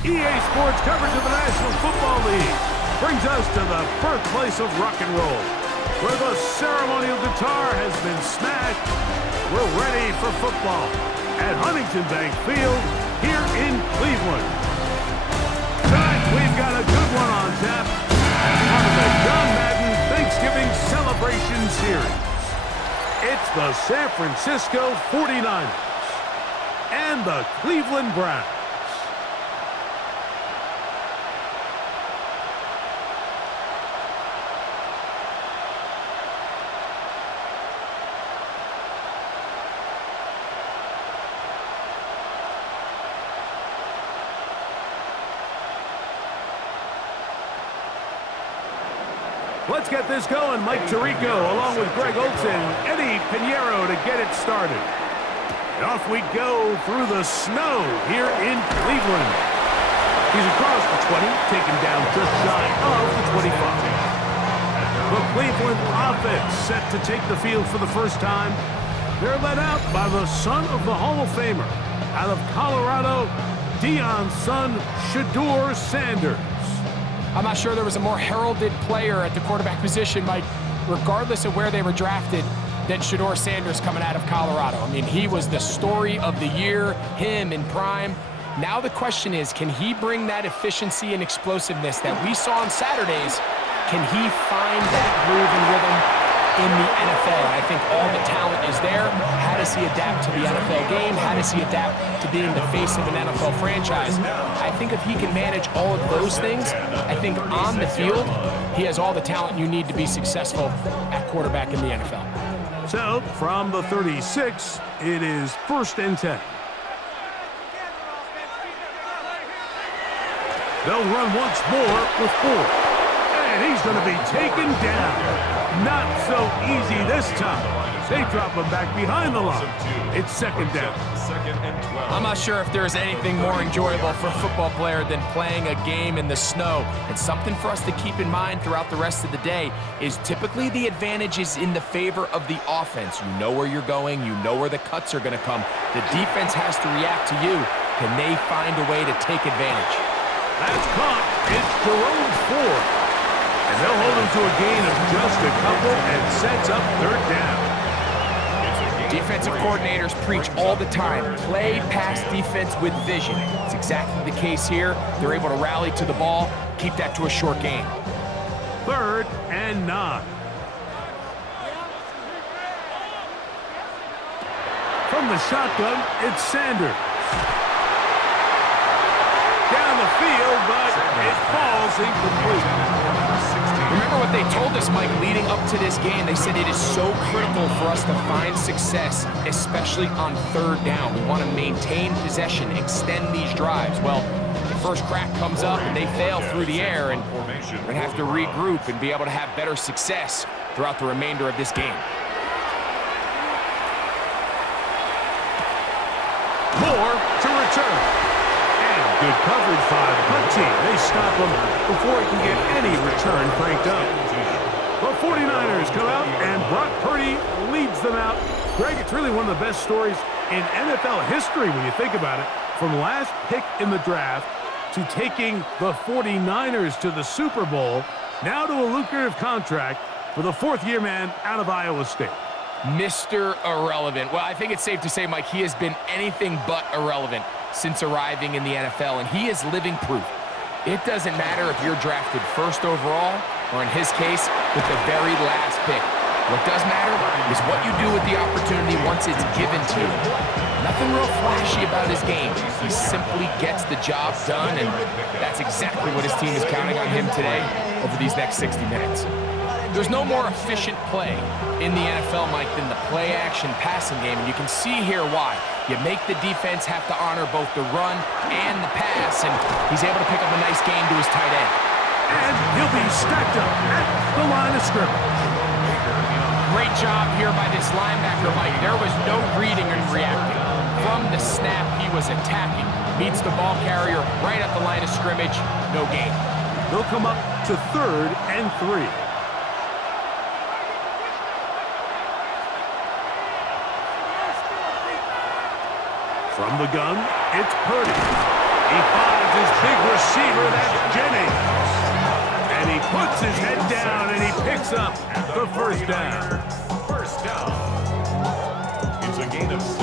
EA Sports coverage of the National Football League brings us to the birthplace of rock and roll, where the ceremonial guitar has been smashed. We're ready for football at Huntington Bank Field here in Cleveland. Tonight, we've got a good one on tap as part of the John Madden Thanksgiving Celebration Series. It's the San Francisco 49ers and the Cleveland Browns. Let's get this going. Mike Tirico along with Greg Olson, Eddie Pinheiro to get it started. And off we go through the snow here in Cleveland. He's across the 20, taken down just shy of the 25. The Cleveland offense set to take the field for the first time. They're led out by the son of the Hall of Famer. Out of Colorado, Deion's son, Shedeur Sanders. I'm not sure there was a more heralded player at the quarterback position, Mike, regardless of where they were drafted, than Shedeur Sanders coming out of Colorado. I mean, he was the story of the year, him in prime. Now the question is, can he bring that efficiency and explosiveness that we saw on Saturdays? Can he find that groove and rhythm in the NFL? I think all the talent is there. How does he adapt to the NFL game? How does he adapt to being the face of an NFL franchise? I think if he can manage all of those things, I think on the field, he has all the talent you need to be successful at quarterback in the NFL. So, from the 36, it is 1st and 10. They'll run once more with 4. And he's going to be taken down. Not so easy this time. They drop him back behind the line. It's 2nd down. I'm not sure if there's anything more enjoyable for a football player than playing a game in the snow. And something for us to keep in mind throughout the rest of the day is typically the advantage is in the favor of the offense. You know where you're going. You know where the cuts are going to come. The defense has to react to you. Can they find a way to take advantage? That's caught. It's Jerome's 4. And they'll hold him to a gain of just a couple and sets up 3rd down. Defensive coordinators preach all the time, play pass defense with vision. It's exactly the case here. They're able to rally to the ball, keep that to a short gain. 3rd and 9. From the shotgun, it's Sanders. Down the field, but it falls incomplete. Remember what they told us, Mike, leading up to this game. They said it is so critical for us to find success, especially on 3rd down. We want to maintain possession, extend these drives. Well, the first crack comes up and they fail through the air, and we're going to have to regroup and be able to have better success throughout the remainder of this game. Moore to return. Good coverage by the punt team. They stop him before he can get any return cranked up. The 49ers come out, and Brock Purdy leads them out. Greg, it's really one of the best stories in NFL history when you think about it. From last pick in the draft to taking the 49ers to the Super Bowl, now to a lucrative contract for the 4th-year man out of Iowa State. Mr. Irrelevant. Well, I think it's safe to say, Mike, he has been anything but irrelevant since arriving in the NFL, and he is living proof. It doesn't matter if you're drafted 1st overall, or in his case, with the very last pick. What does matter is what you do with the opportunity once it's given to you. Nothing real flashy about his game. He simply gets the job done, and that's exactly what his team is counting on him today over these next 60 minutes. There's no more efficient play in the NFL, Mike, than the play-action passing game, and you can see here why. You make the defense have to honor both the run and the pass, and he's able to pick up a nice gain to his tight end. And he'll be stacked up at the line of scrimmage. Great job here by this linebacker, Mike. There was no reading and reacting. From the snap, he was attacking. Meets the ball carrier right at the line of scrimmage. No gain. They'll come up to 3rd and 3. From the gun, it's Purdy. He finds his big receiver, that's Jennings. And he puts his head down, and he picks up the first down. First down. It's a gain of 6.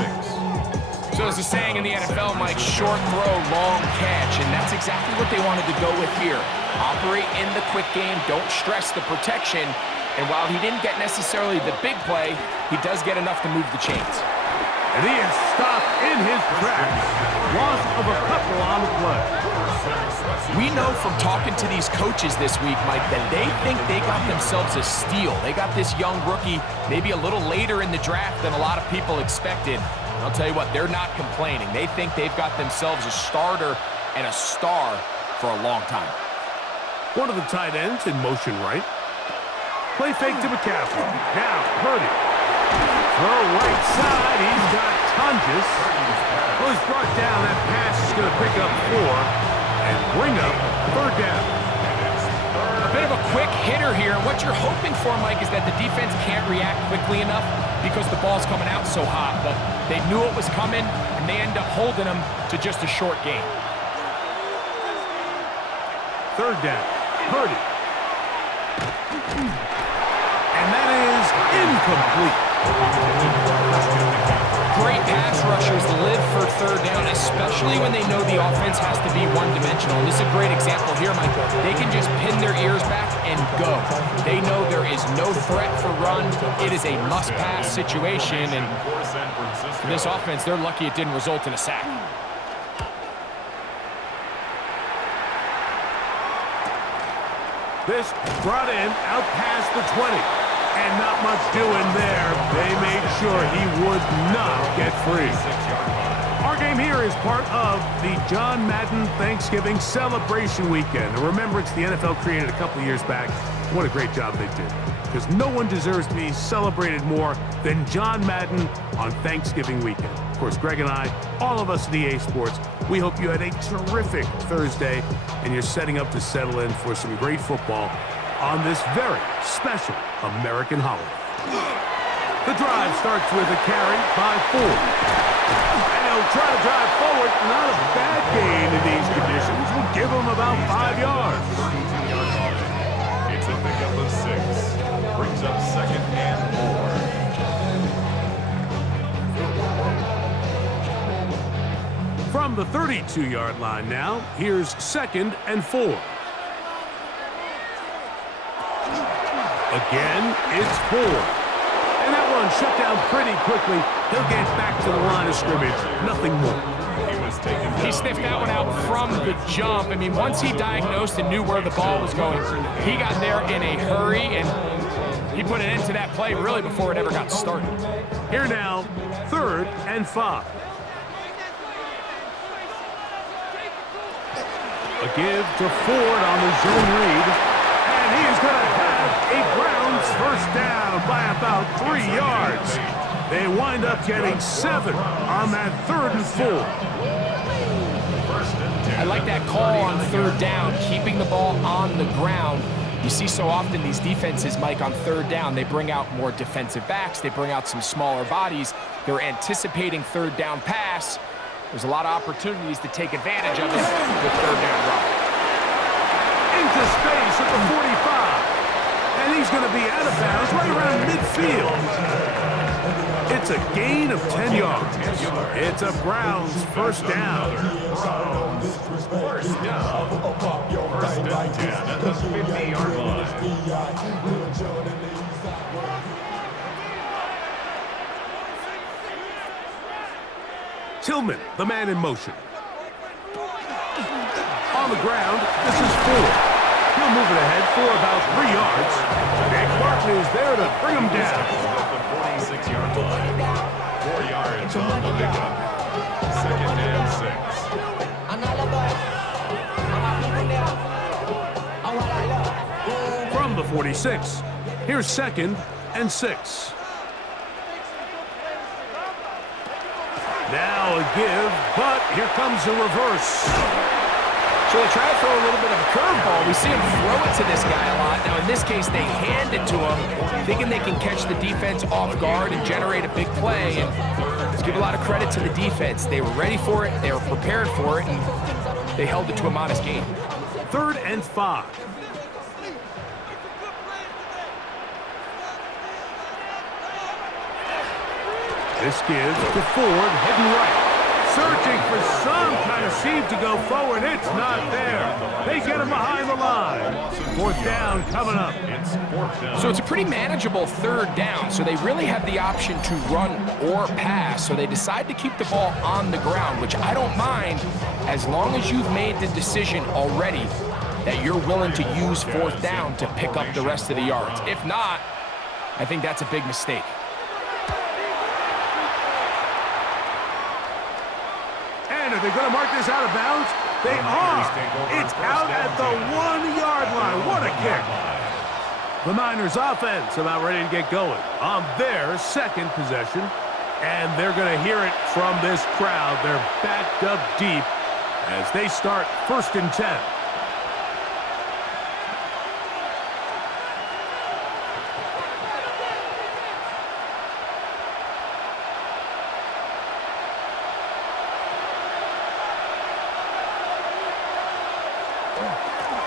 So there's a saying in the NFL, Mike, short throw, long catch, and that's exactly what they wanted to go with here. Operate in the quick game, don't stress the protection, and while he didn't get necessarily the big play, he does get enough to move the chains. And he is stopped in his tracks. Loss of a couple on the play. We know from talking to these coaches this week, Mike, that they think they got themselves a steal. They got this young rookie maybe a little later in the draft than a lot of people expected. And I'll tell you what, they're not complaining. They think they've got themselves a starter and a star for a long time. One of the tight ends in motion right. Play fake to McCaffrey. Now, Purdy. Throw right side. He's got Tungus. Well, he's brought down. That pass is going to pick up 4 and bring up third down. A bit of a quick hitter here. What you're hoping for, Mike, is that the defense can't react quickly enough because the ball's coming out so hot. But they knew it was coming, and they end up holding them to just a short gain. Third down. Purdy. And that is incomplete. Great pass rushers live for third down, especially when they know the offense has to be one-dimensional. And this is a great example here, Mike. They can just pin their ears back and go. They know there is no threat for run. It is a must-pass situation, and for this offense, they're lucky it didn't result in a sack. This brought in out past the 20. And not much doing there. They made sure he would not get free. Our game here is part of the John Madden Thanksgiving Celebration Weekend. A remembrance the NFL created a couple of years back. What a great job they did. Because no one deserves to be celebrated more than John Madden on Thanksgiving weekend. Of course, Greg and I, all of us at EA Sports, we hope you had a terrific Thursday and you're setting up to settle in for some great football on this very special American holiday. The drive starts with a carry by Ford. And he'll try to drive forward. Not a bad gain in these conditions. We'll give him about 5 yards. It's a pickup of 6. Brings up second and 4. From the 32-yard line now, here's second and 4. Again, it's 4. And that one shut down pretty quickly. He'll get back to the line of scrimmage. Nothing more. He sniffed that one out from the jump. I mean, once he diagnosed and knew where the ball was going, he got there in a hurry, and he put an end to that play really before it ever got started. Here now, third and 5. A give to Ford on the zone read. And he is going to have a Browns first down by about 3 yards. They wind up getting 7 on that third and 4. I like that call on third down, keeping the ball on the ground. You see so often these defenses, Mike, on third down, they bring out more defensive backs. They bring out some smaller bodies. They're anticipating third down pass. There's a lot of opportunities to take advantage of it with third down run. Into space at the 45. And he's going to be out of bounds right around midfield. It's a gain of 10 yards. It's a Browns first down. First down. First and 10 at the 50-yard line. Tillman, the man in motion. On the ground, this is Ford. He'll move it ahead for about 3 yards. Nick Martin is there to bring him down. The 46-yard line. 4 yards on the pickup. Second and 6. From the 46, here's second and 6. Now a give, but here comes the reverse. So they try to throw a little bit of a curveball. We see him throw it to this guy a lot. Now, in this case, they hand it to him, thinking they can catch the defense off guard and generate a big play. And let's give a lot of credit to the defense. They were ready for it. They were prepared for it. And they held it to a modest gain. 3rd and 5. This gives to Ford, heading right. Searching for some kind of seam to go forward. It's not there. They get him behind the line. 4th down coming up. So it's a pretty manageable 3rd down, so they really have the option to run or pass, so they decide to keep the ball on the ground, which I don't mind as long as you've made the decision already that you're willing to use 4th down to pick up the rest of the yards. If not, I think that's a big mistake. And are they going to mark this out of bounds? They are. It's out at the 1-yard line. What a kick. The Niners offense about ready to get going on their 2nd possession. And they're going to hear it from this crowd. They're backed up deep as they start 1st and 10.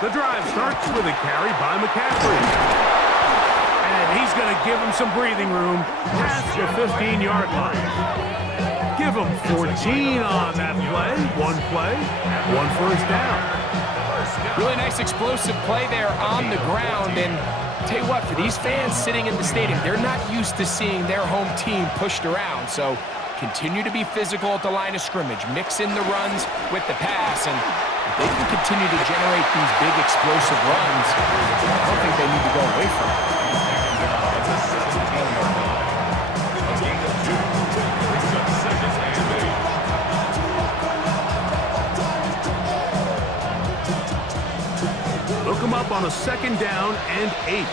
The drive starts with a carry by McCaffrey. And he's going to give him some breathing room past the 15-yard line. Give him 14 on that play. 1 first down. Really nice explosive play there on the ground. And tell you what, for these fans sitting in the stadium, they're not used to seeing their home team pushed around. So continue to be physical at the line of scrimmage. Mix in the runs with the pass. And if they can continue to generate these big explosive runs, I don't think they need to go away from it. Look him up on a 2nd down and 8.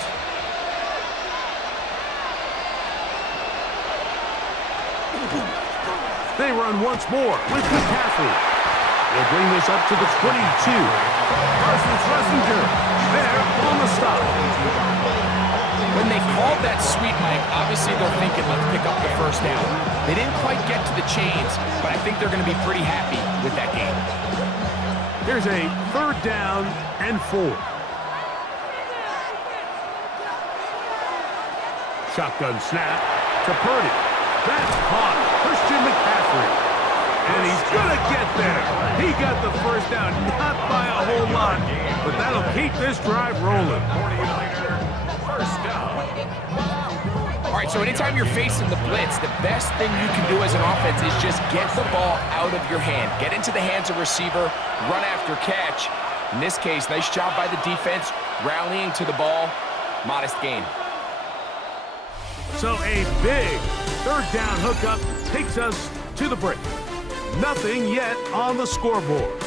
They run once more with McCaffrey. They'll bring this up to the 22. Parsons there on the stop. When they called that sweep, Mike, obviously they're thinking, let's pick up the 1st down. They didn't quite get to the chains, but I think they're going to be pretty happy with that game. Here's a 3rd down and 4. Shotgun snap to Purdy. That's caught. Christian McCaffrey. And he's going to get there. He got the 1st down, not by a whole lot, but that'll keep this drive rolling. 1st down. All right, so anytime you're facing the blitz, the best thing you can do as an offense is just get the ball out of your hand. Get into the hands of receiver, run after catch. In this case, nice job by the defense, rallying to the ball. Modest gain. So a big 3rd down hookup takes us to the break. Nothing yet on the scoreboard.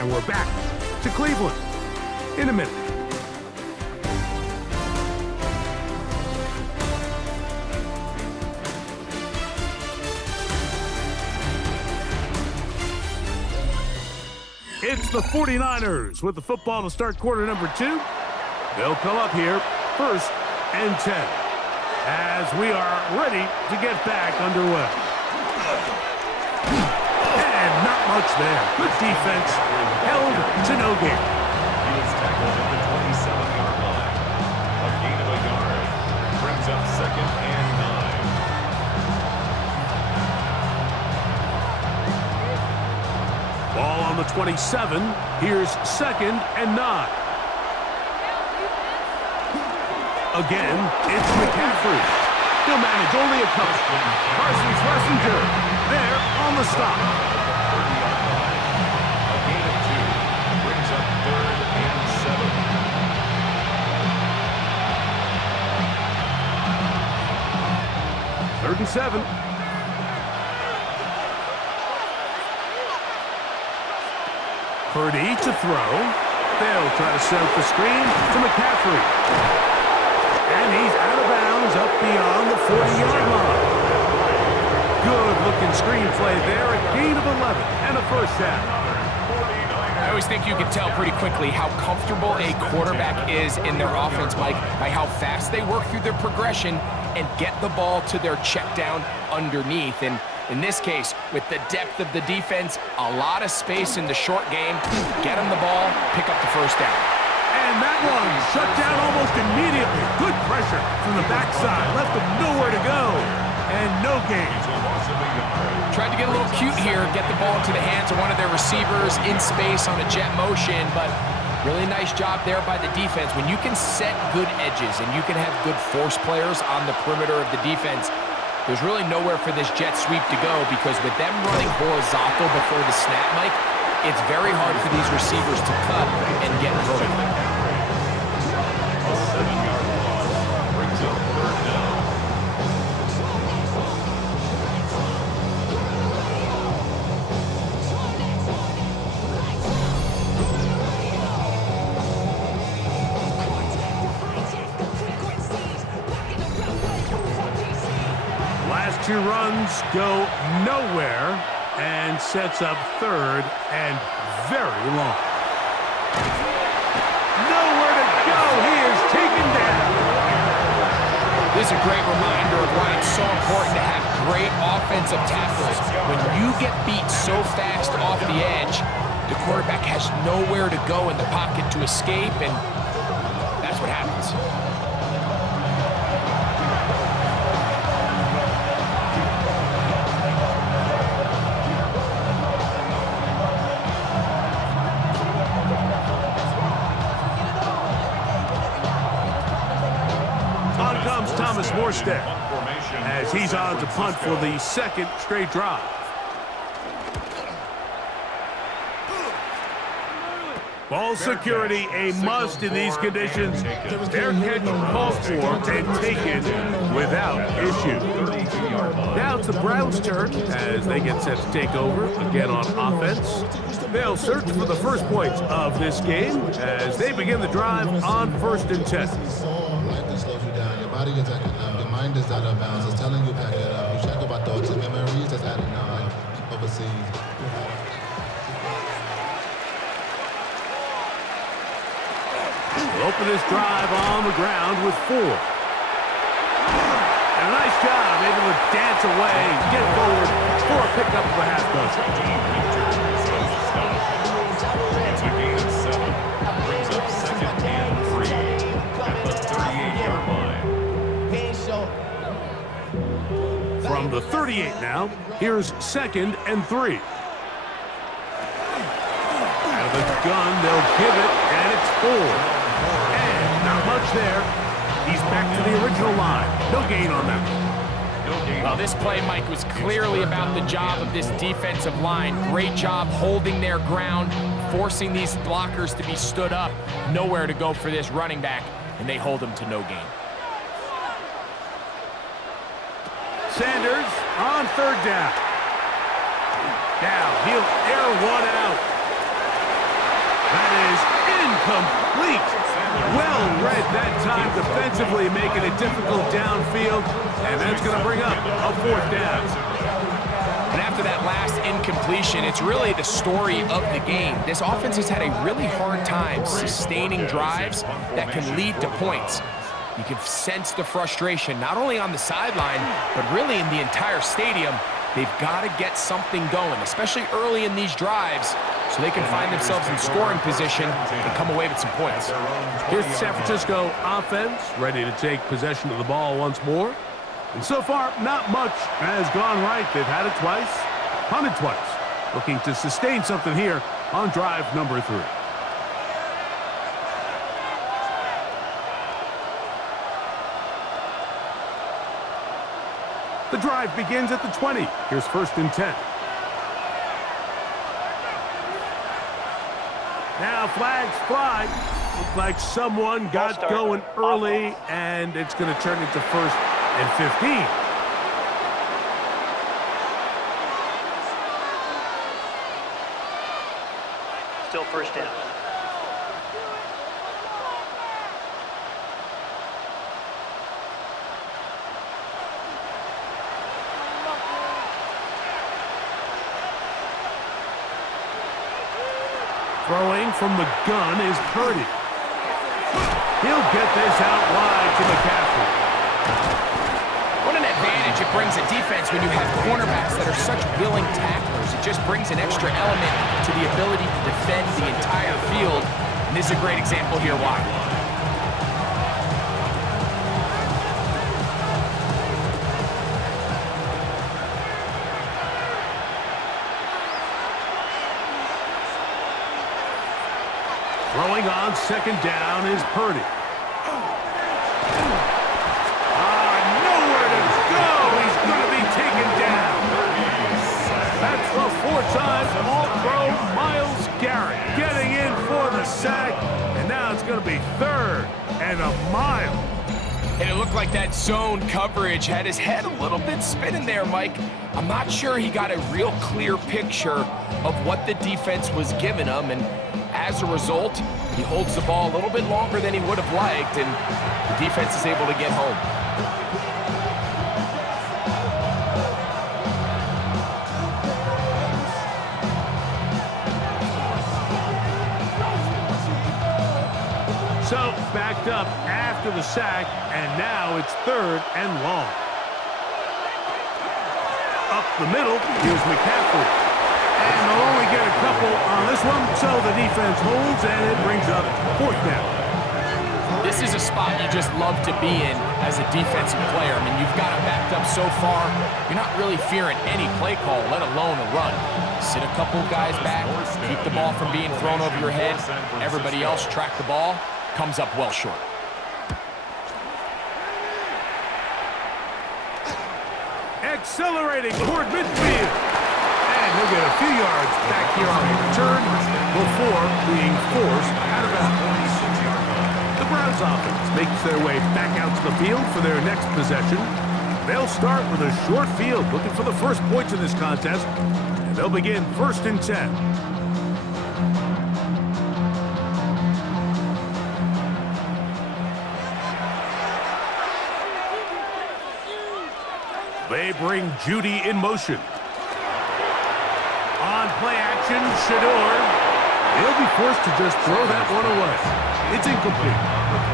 And we're back to Cleveland in a minute. It's the 49ers with the football to start quarter number 2. They'll come up here 1st and 10 as we are ready to get back underway. And not much there. Good defense. Held to no gain. He was tackled at the 27-yard line. A gain of a yard. Brings up 2nd and 9. Ball on the 27. Here's 2nd and 9. Again, it's McCaffrey. He'll manage only a couple. Parsons there on the stop. 30-yard line. A gain of 2. Brings up 3rd and 7. 3rd and 7. Purdy to throw. They'll try to set up the screen to McCaffrey. And he's out of bounds up beyond the 40-yard line. Good-looking screenplay there, a gain of 11 and a 1st down. I always think you can tell pretty quickly how comfortable a quarterback is in their offense, Mike, by how fast they work through their progression and get the ball to their check down underneath. And In this case, with the depth of the defense, a lot of space in the short game, get him the ball, pick up the first down. And that one shut down almost immediately. Good pressure from the backside. Left him nowhere to go. And no gain. Tried to get a little cute here, get the ball into the hands of one of their receivers in space on a jet motion, but really nice job there by the defense. When you can set good edges and you can have good force players on the perimeter of the defense, there's really nowhere for this jet sweep to go, because with them running horizontal before the snap, Mike, it's very hard for these receivers to cut and get vertical. A 7-yard loss brings up third down. Last two runs go nowhere and sets up third and very long. Nowhere to go. He is taken down. This is a great reminder of why it's so important to have great offensive tackles. When you get beat so fast off the edge, the quarterback has nowhere to go in the pocket to escape, and that's what happens. Thomas Morstead as he's on to punt for the second straight drive. Ball security a must in these conditions. Their catch called for and taken without issue. Now it's the Browns' turn as they get set to take over again on offense. They'll search for the first points of this game as they begin the drive on 1st and 10. Your mind is out of bounds. It's telling you pack it up. You check about thoughts and memories that's adding up overseas. We'll open this drive on the ground with 4. And a nice job, able to dance away, get forward for a pickup of a half dozen. It's a gain of 7. Brings up 2nd and 3 at the 38-yard line. From the 38 now, here's 2nd and 3. Out of the gun, they'll give it, and it's 4. And not much there. He's back to the original line. No gain on that. Well, this play, Mike, was clearly about the job of this defensive line. Great job holding their ground, forcing these blockers to be stood up. Nowhere to go for this running back, and they hold him to no gain. Sanders on 3rd down. Now he'll air one out. That is incomplete. Well read that time defensively, making it difficult downfield, and that's going to bring up a 4th down. And after that last incompletion, it's really the story of the game. This offense has had a really hard time sustaining drives that can lead to points. You can sense the frustration, not only on the sideline, but really in the entire stadium. They've got to get something going, especially early in these drives, so they can find themselves in scoring position and come away with some points. Here's the San Francisco offense, ready to take possession of the ball once more. And so far, not much has gone right. They've had it twice, punted twice. Looking to sustain something here on drive number 3. The drive begins at the 20. Here's 1st and 10. Now flags fly. Looks like someone got going early, and it's going to turn into 1st and 15. Still 1st down. Throwing from the gun is Purdy. He'll get this out wide to McCaffrey. What an advantage if it brings a defense when you have cornerbacks that are such willing tacklers. It just brings an extra element to the ability to defend the entire field. And this is a great example here why. Throwing on second down is Purdy. Nowhere to go. He's going to be taken down. That's the four-time All-Pro Myles Garrett getting in for the sack. And now it's going to be third and a mile. And it looked like that zone coverage had his head a little bit spinning there, Mike. I'm not sure he got a real clear picture of what the defense was giving him, and as a result, he holds the ball a little bit longer than he would have liked, and the defense is able to get home. So, backed up after the sack, and now it's third and long. Up the middle, here's McCaffrey. And they'll only get a couple on this one, so the defense holds, and it brings up fourth down. This is a spot you just love to be in as a defensive player. I mean, you've got it backed up so far, you're not really fearing any play call, let alone a run. Sit a couple guys back, keep the ball from being thrown over your head. Everybody else track the ball. Comes up well short. Accelerating toward midfield. And he'll get a few yards back here on the return before being forced out of bounds. The Browns offense makes their way back out to the field for their next possession. They'll start with a short field, looking for the first points in this contest. And they'll begin 1st and 10. They bring Judy in motion. On play action, Shador. He'll be forced to just throw that one away. It's incomplete.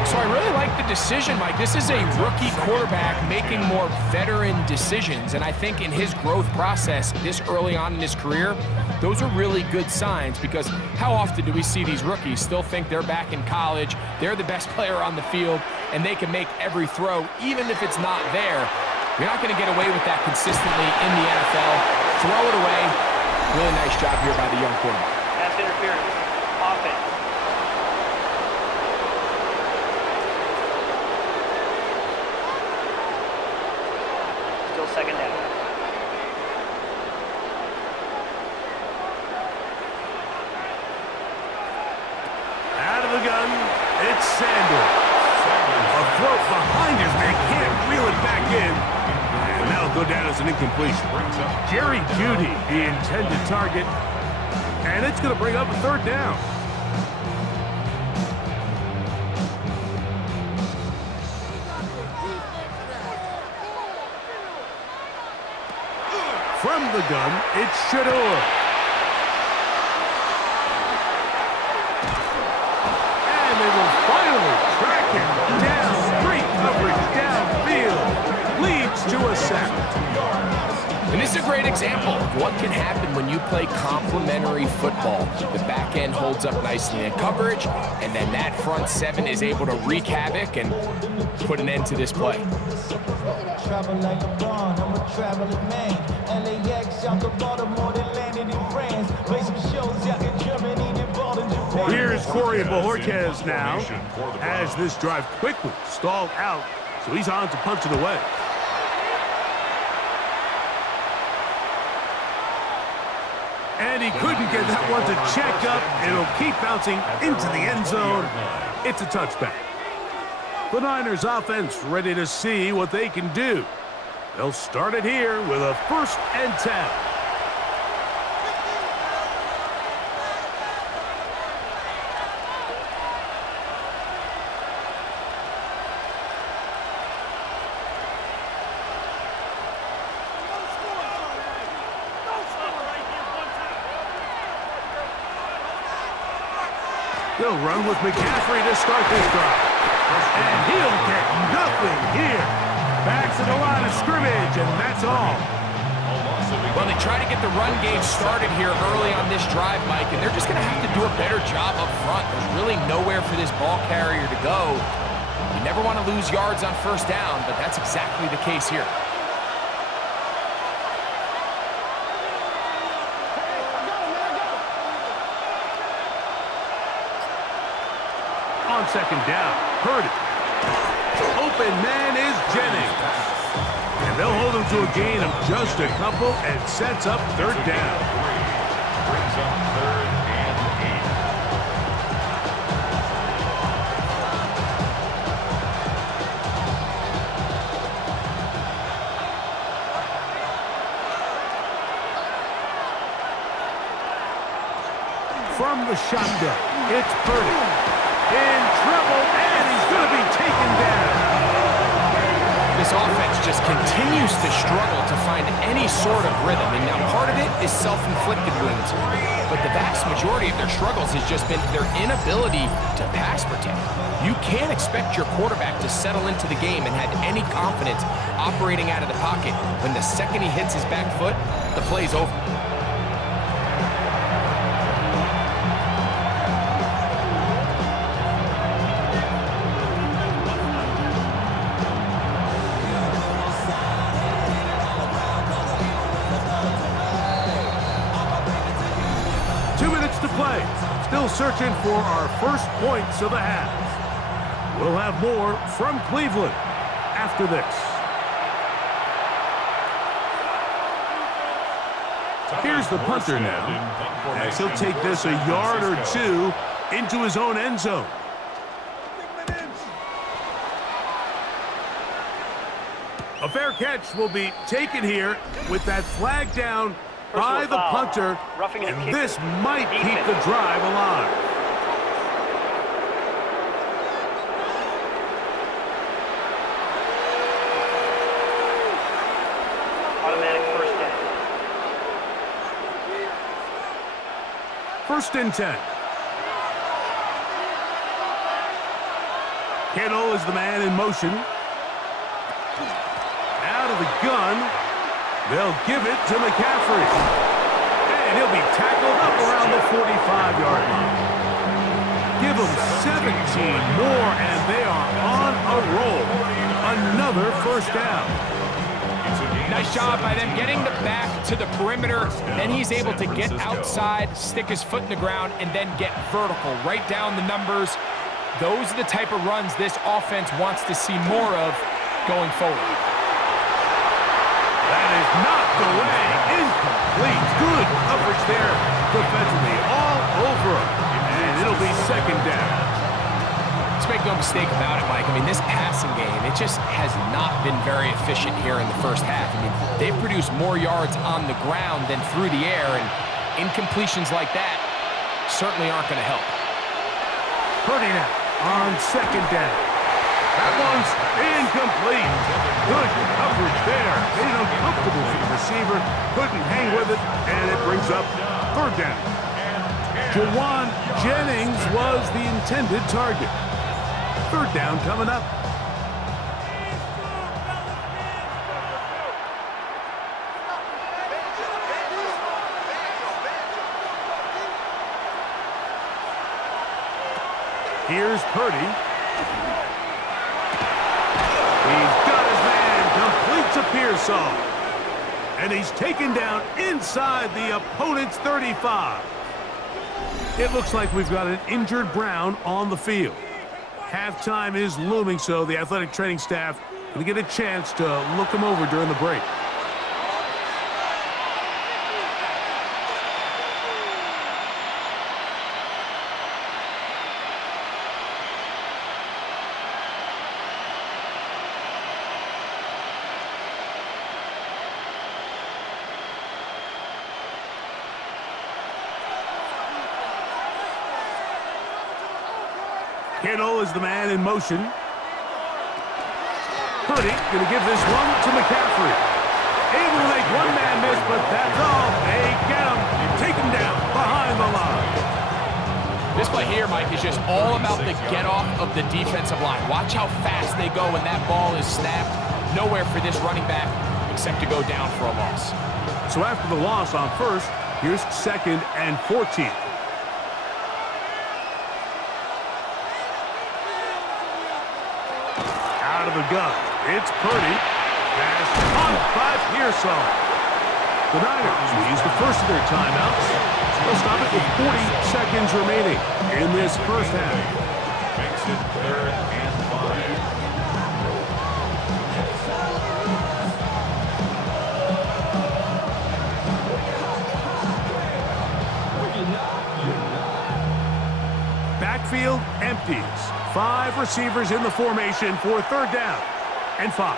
So I really like the decision, Mike. This is a rookie quarterback making more veteran decisions, and I think in his growth process this early on in his career, those are really good signs, because how often do we see these rookies still think they're back in college, they're the best player on the field, and they can make every throw, even if it's not there. You're not going to get away with that consistently in the NFL. Throw it away. Really nice job here by the young quarterback. Pass interference. Offense. Still second down. Out of the gun, it's Sanders. A throw behind his man, can't reel it back in. And that'll go down as an incompletion. Jerry Jeudy, the intended target. And it's going to bring up a third down. From the gun, it's Shador. And they will finally track him down. Great coverage downfield. Leads to a sack. And this is a great example of what can happen when you play complementary football. The back end holds up nicely in coverage, and then that front seven is able to wreak havoc and put an end to this play. Travel like a bond, I'm a traveling man. LAX out to Baltimore, they landed in France. Play some shows out in Germany, they bought in Japan. Here's Corey Bojorquez now, as this drive quickly stalled out, so he's on to punch it away. And he couldn't get that one to check up. It'll keep bouncing into the end zone. It's a touchback. The Niners offense ready to see what they can do. They'll start it here with a 1st and 10. They'll run with McCaffrey to start this drive. And he'll get nothing here. Back to the line of scrimmage, and that's all. Well, they try to get the run game started here early on this drive, Mike, and they're just going to have to do a better job up front. There's really nowhere for this ball carrier to go. You never want to lose yards on first down, but that's exactly the case here. On second down, Purdy. Open man is Jennings. And they'll hold him to a gain of just a couple and sets up third down. Brings up 3rd and 8. From the shotgun, it's Purdy. In trouble, and he's going to be taken down. This offense just continues to struggle to find any sort of rhythm. And now part of it is self-inflicted wounds. But the vast majority of their struggles has just been their inability to pass protect. You can't expect your quarterback to settle into the game and have any confidence operating out of the pocket. When the second he hits his back foot, the play's over. 2 minutes to play. Still searching for our first points of the half. We'll have more from Cleveland after this. Here's the punter now, as he'll take this a yard or two into his own end zone. A fair catch will be taken here with that flag down by the punter, and this might keep the drive alive. Automatic first down. 1st and 10. Kittle is the man in motion. Out of the gun. They'll give it to McCaffrey. And he'll be tackled up around the 45-yard line. Give them 17 more, and they are on a roll. Another first down. Nice job by them getting the back to the perimeter. Then he's able to get outside, stick his foot in the ground, and then get vertical. Right down the numbers. Those are the type of runs this offense wants to see more of going forward. That is knocked away. Incomplete. Good coverage there defensively. All over him. And it'll be 2nd down. Let's make no mistake about it, Mike. I mean, this passing game, it just has not been very efficient here in the first half. I mean, they've produced more yards on the ground than through the air, and incompletions like that certainly aren't going to help. Purdy now on 2nd down. That one's incomplete. Good coverage there. Made it uncomfortable for the receiver. Couldn't hang with it, and it brings up 3rd down. Jawan Jennings was the intended target. 3rd down coming up. Here's Purdy. He's got his man, completes a Pearsall. And he's taken down inside the opponent's 35. It looks like we've got an injured Brown on the field. Halftime is looming, so the athletic training staff going to get a chance to look him over during the break. Kittle is the man in motion. Purdy going to give this one to McCaffrey. Able to make one man miss, but that's all. They get him. Take him down behind the line. This play here, Mike, is just all about the get-off of the defensive line. Watch how fast they go when that ball is snapped. nowhere for this running back except to go down for a loss. So after the loss on first, here's 2nd and 14. Out of the gun. It's Purdy. Pass caught by Pearsall. The Niners will use the first of their timeouts. They'll stop it with 40 seconds remaining in this first half. Makes it 3rd and 5. Backfield empties. 5 receivers in the formation for 3rd down and 5.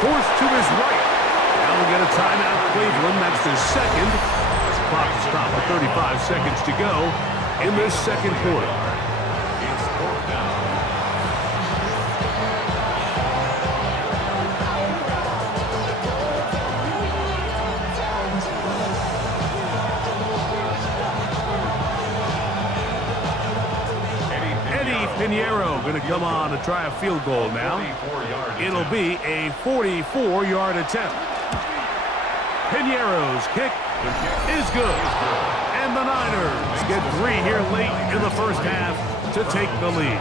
Forced to his right. Now we'll get a timeout, Cleveland. That's their 2nd. Clock is stopped with 35 seconds to go in this 2nd quarter. It's 4th down. Pinheiro going to come on to try a field goal now. It'll be a 44-yard attempt. Pinheiro's kick is good. And the Niners get 3 here late in the first half to take the lead.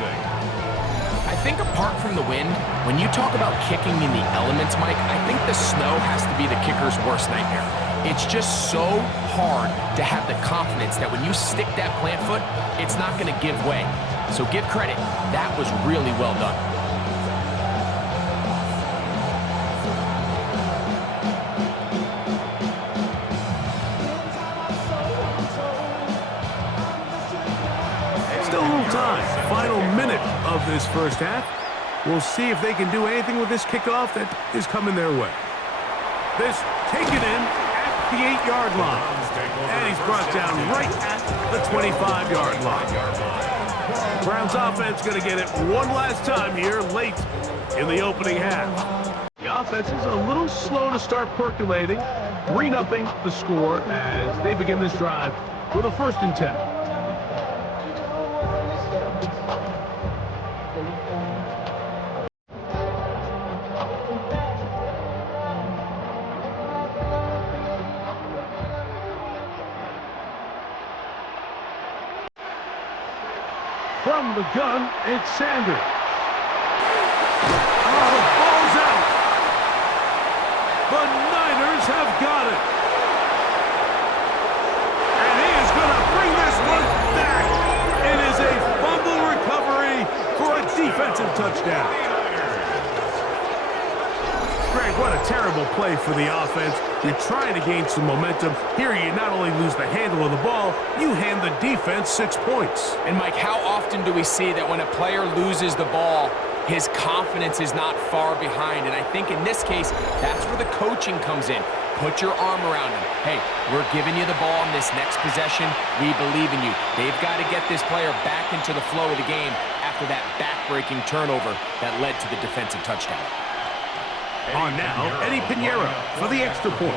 I think apart from the wind, when you talk about kicking in the elements, Mike, I think the snow has to be the kicker's worst nightmare. It's just so hard to have the confidence that when you stick that plant foot, it's not going to give way. So give credit. That was really well done. Still a little time. Final minute of this first half. We'll see if they can do anything with this kickoff that is coming their way. This taken in at the 8-yard line. And he's brought down right at the 25-yard line. Browns offense going to get it one last time here late in the opening half. The offense is a little slow to start percolating. 3-0 the score as they begin this drive with a 1st and 10. From the gun, it's Sanders. Oh, the ball's out. The Niners have got it. And he is going to bring this one back. It is a fumble recovery for a defensive touchdown. Greg, what a terrible play for the offense. You're trying to gain some momentum. Here you not only lose the handle of the ball, you hand the defense 6 points. And Mike, how often do we see that when a player loses the ball, his confidence is not far behind? And I think in this case, that's where the coaching comes in. Put your arm around him. Hey, we're giving you the ball in this next possession. We believe in you. They've got to get this player back into the flow of the game after that back-breaking turnover that led to the defensive touchdown. On now, Eddie Pinheiro for the extra point.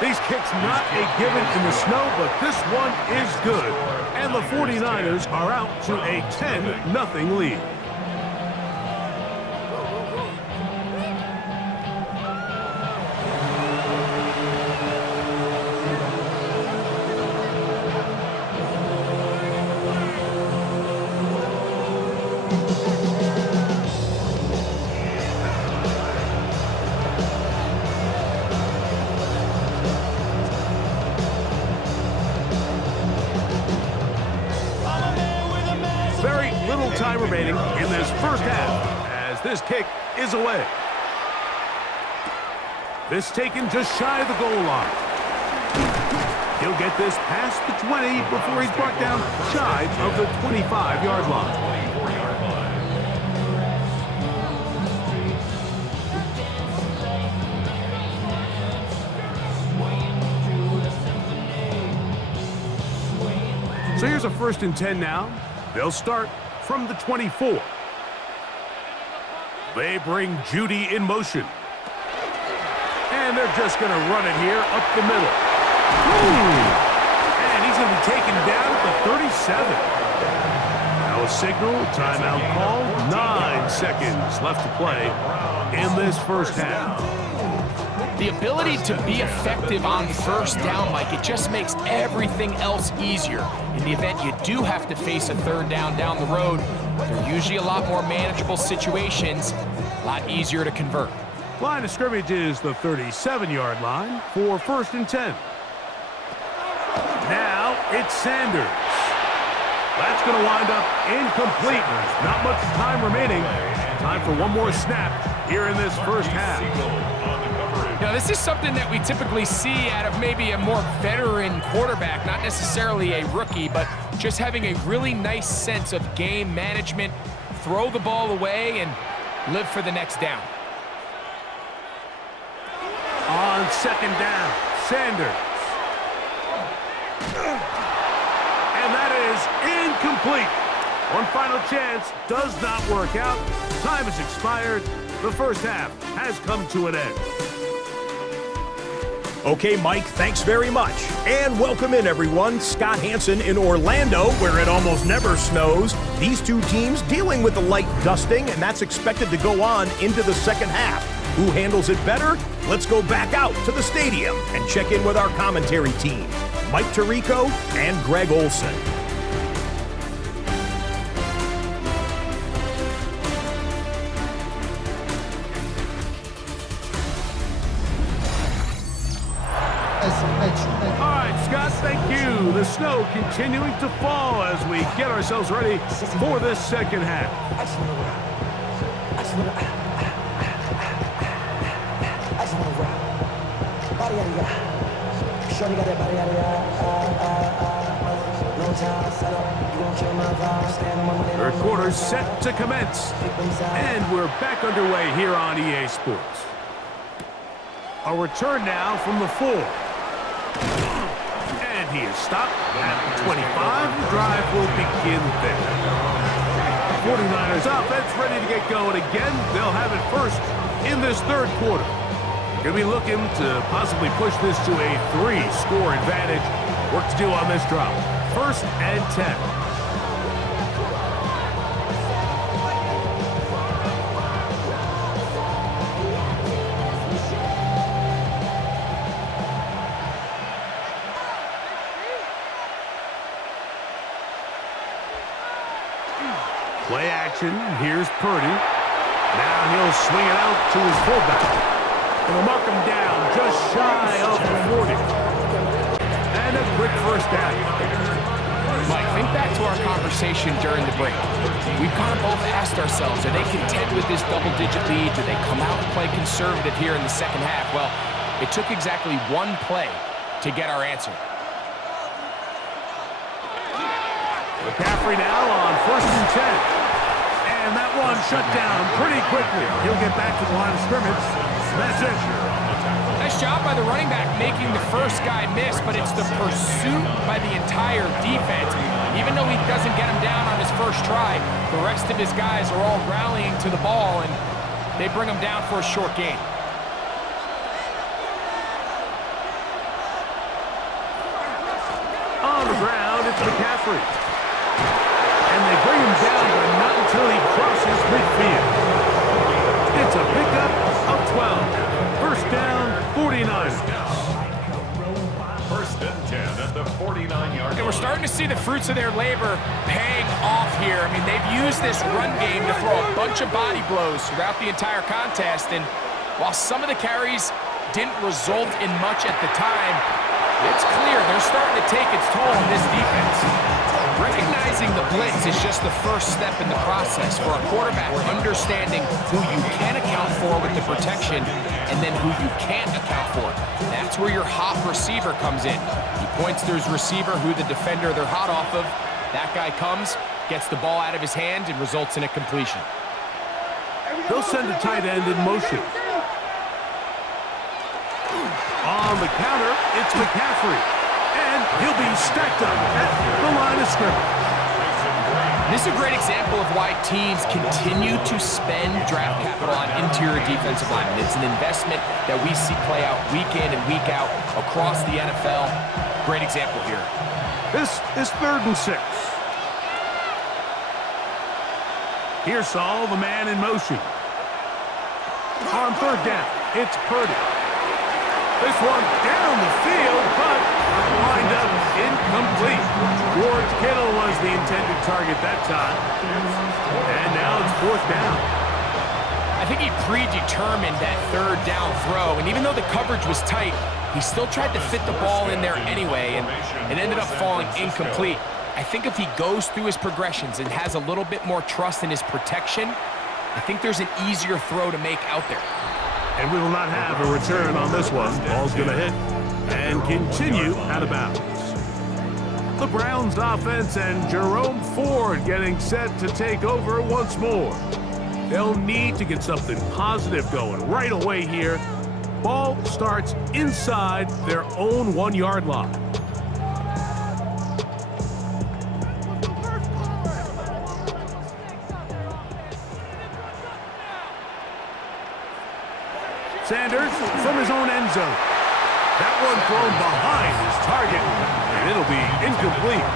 These kicks not a given in the snow, but this one is good. And the 49ers are out to a 10-0 lead. Time remaining in this first half as this kick is away. This taken just shy of the goal line. He'll get this past the 20 before he's brought down shy of the 25-yard line. So here's a 1st and 10 now. They'll start from the 24. They bring Judy in motion. And they're just going to run it here up the middle. Ooh! And he's going to be taken down at the 37. Now a signal, timeout called. 9 seconds left to play in this first half. The ability to be effective on first down, Mike, it just makes everything else easier. In the event you do have to face a third down the road, they're usually a lot more manageable situations, a lot easier to convert. Line of scrimmage is the 37-yard line for 1st and 10. Now it's Sanders. That's going to wind up incomplete. Not much time remaining. Time for one more snap here in this first half. Now, this is something that we typically see out of maybe a more veteran quarterback, not necessarily a rookie, but just having a really nice sense of game management, throw the ball away, and live for the next down. On 2nd down, Sanders. And that is incomplete. One final chance does not work out. Time has expired. The first half has come to an end. Okay, Mike, thanks very much. And welcome in, everyone. Scott Hansen in Orlando, where it almost never snows. These two teams dealing with a light dusting, and that's expected to go on into the second half. Who handles it better? Let's go back out to the stadium and check in with our commentary team, Mike Tirico and Greg Olson. All right, Scott, thank you. The snow continuing to fall as we get ourselves ready for this second half. Third quarter set to commence. And we're back underway here on EA Sports. A return now from the 4. And he is stopped at the 25. The drive will begin there. 49ers offense ready to get going again. They'll have it first in this third quarter. Going to be looking to possibly push this to a 3-score advantage. Work to do on this drop. 1st and 10. Play action. Here's Purdy. Now he'll swing it out to his fullback. And they'll mark him down just shy of the 40. And a quick first down. Mike, think back to our conversation during the break. We kind of both asked ourselves, are they content with this double-digit lead? Do they come out and play conservative here in the second half? Well, it took exactly one play to get our answer. McCaffrey now on 1st and 10. And that one shut down pretty quickly. He'll get back to the line of scrimmage. That's it. Nice job by the running back making the first guy miss, but it's the pursuit by the entire defense. Even though he doesn't get him down on his first try, the rest of his guys are all rallying to the ball, and they bring him down for a short gain. On the ground, it's McCaffrey. And they bring him down, but not until he crosses midfield. It's a pickup of 12. First down, 49ers. 1st and 10 at the 49-yard line. And we're starting to see the fruits of their labor paying off here. I mean, they've used this run game to throw a bunch of body blows throughout the entire contest. And while some of the carries didn't result in much at the time, it's clear they're starting to take its toll on this defense. Recognizing the blitz is just the first step in the process for a quarterback, understanding who you can account for with the protection and then who you can't account for. That's where your hot receiver comes in. He points to his receiver, who the defender they're hot off of. That guy comes, gets the ball out of his hand, and results in a completion. They'll send a tight end in motion. On the counter, it's McCaffrey. And he'll be stacked up at the line of scrimmage. This is a great example of why teams continue to spend draft capital on interior defensive linemen. It's an investment that we see play out week in and week out across the NFL. Great example here. This is 3rd and 6. Here's Saul, the man in motion. On 3rd down, it's Purdy. This one down the field, but lined up incomplete. George Kittle was the intended target that time. And now it's 4th down. I think he predetermined that 3rd down throw, and even though the coverage was tight, he still tried to fit the ball in there anyway, and it ended up falling incomplete. I think if he goes through his progressions and has a little bit more trust in his protection, I think there's an easier throw to make out there. And we will not have a return on this one. Ball's going to hit and continue out of bounds. The Browns offense and Jerome Ford getting set to take over once more. They'll need to get something positive going right away here. Ball starts inside their own 1-yard line. Sanders from his own end zone. That one thrown behind his target, and it'll be incomplete.